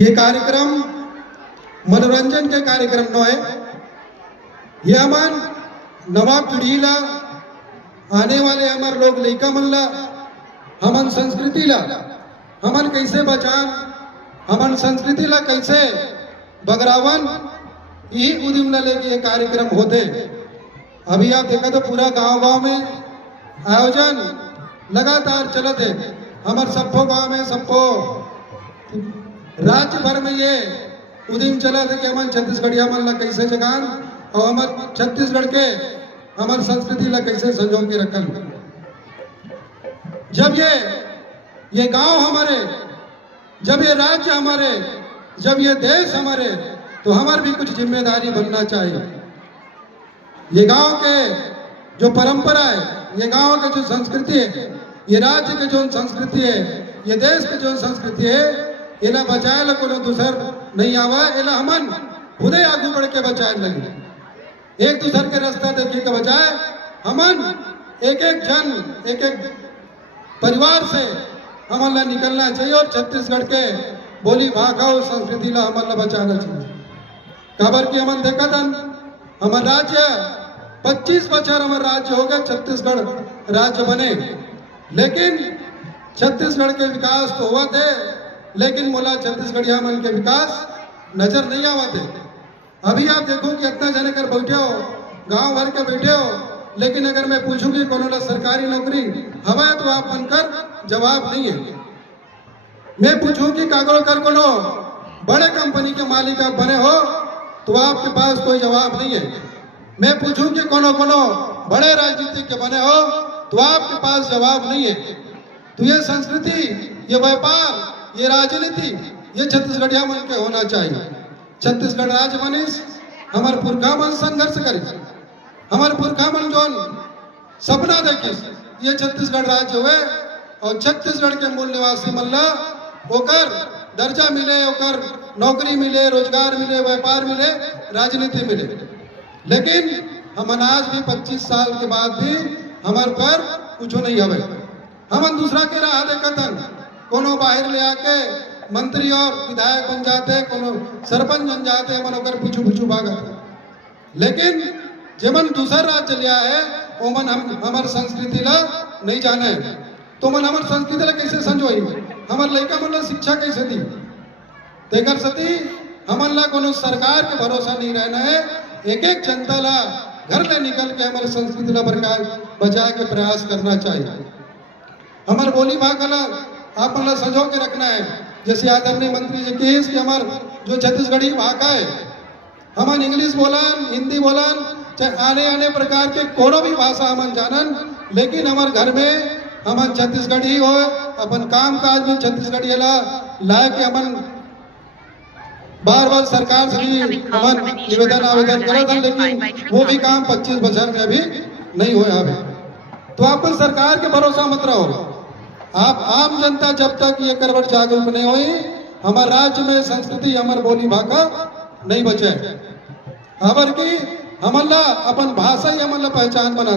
ये कार्यक्रम मनोरंजन के कार्यक्रम नो है। ये हमान नवा पीढ़ी ला आने वाले हमार लोग लइका मन ला हमन संस्कृति ला हमन कैसे बचान, हमन संस्कृति ला कैसे बगरावन, यही उद्यम ला लेके ये कार्यक्रम होते। अभी आप देखा तो पूरा गांव-गांव में आयोजन लगातार चलत है। हमार सबको गांव में सबको राज्य भर में ये उद्यम चला था कि हमारे छत्तीसगढ़िया मन ला कैसे जगान और हमारे छत्तीसगढ़ के हमारे संस्कृति ला कैसे संजो के रखन। जब ये गांव हमारे, जब ये राज्य हमारे, जब ये देश हमारे, तो हमारे भी कुछ जिम्मेदारी बनना चाहिए। ये गांव के जो परंपरा है, ये गांव के जो संस्कृति है, ये राज्य के जो संस्कृति है, ये देश के जो संस्कृति है, इला बचाए ला कोनो दूसर नहीं आवा, इला हमन खुदे आगू बढ़ के बचाए लगे। एक दूसर के रास्ता देखे के बजाय हमन एक एक जन, एक एक परिवार से हमन ला निकलना चाहिए और छत्तीसगढ़ के बोली भाषा और संस्कृति ला हमन ला बचाना चाहिए। काबर की हमन देखा था हमार राज्य 25 बछर हमार राज्य हो गए, छत्तीसगढ़ राज्य बने, लेकिन छत्तीसगढ़ के विकास तो हुआ थे, लेकिन मोला छत्तीसगढ़िया मन के विकास नजर नहीं आते। अभी आप देखो कि इतना जने कर बैठे हो, गांव भर के बैठे हो, लेकिन अगर मैं पूछूं कि कोनो ला सरकारी नौकरी हवा तो आप बनकर जवाब नहीं है। मैं पूछूं कि कागरो कर कोनो बड़े कंपनी के मालिक आप बने हो तो आपके पास कोई जवाब नहीं है। मैं पूछूं कि कोनो बड़े राजनीतिक के बने हो तो आपके पास जवाब नहीं है। तो ये संस्कृति, ये व्यापार, ये राजनीति, ये छत्तीसगढ़िया मन के होना चाहिए। छत्तीसगढ़ राज्य बनिस, हमार पुरखा मन संघर्ष करिस, हमार पुरखा मन जोन सपना देखिस ये छत्तीसगढ़ राज्य हुए और छत्तीसगढ़ के मूल निवासी मन ला ओकर दर्जा मिले, ओकर नौकरी मिले, रोजगार मिले, व्यापार मिले, राजनीति मिले। लेकिन हम आज भी 25 साल के बाद भी हमार पर कुछ नहीं हवे। हमन दूसरा के राह देखतन, कोनो बाहर ले आके मंत्री और विधायक बन जाते, कोनो सरपंच बन जाते, हमन ओकर पीछू भागत। लेकिन जेमन दूसरा राज्य लिया है ओमन हमार संस्कृति ला नहीं जाने, तो मन हमार संस्कृति ला कैसे संजोई, हमार लड़का मन ला शिक्षा कैसे दी। तेकर सती हमन ला कोनो सरकार के भरोसा नहीं रहना है। एक एक जनता ला घर ले निकल के हमारे संस्कृति ला बचाए के प्रयास करना चाहिए। हमार बोली भाषा ला आप ला सजो के रखना है। जैसे आदरणीय मंत्री जी कही कि हमार जो छत्तीसगढ़ी भाषा है, हमन इंग्लिश बोलन, हिंदी बोलन, चाहे आने प्रकार के कोनो भी भाषा हमन जानन, लेकिन हमार घर में हमन छत्तीसगढ़ी हो, अपन काम काज में छत्तीसगढ़ी ला लाए के हमन बार सरकार से भी हमन निवेदन आवेदन करत हन, लेकिन वो भी काम 25 बछर में अभी नहीं होया है। तो आप सरकार के भरोसा मत रहो। आप आम जनता जब तक ये करवट जागरूक नहीं हुई, हमारे राज्य में संस्कृति, हमारे बोली भाषा नहीं बचे। हमार की हमन ला अपन भाषा ही हमन ला पहचान बना।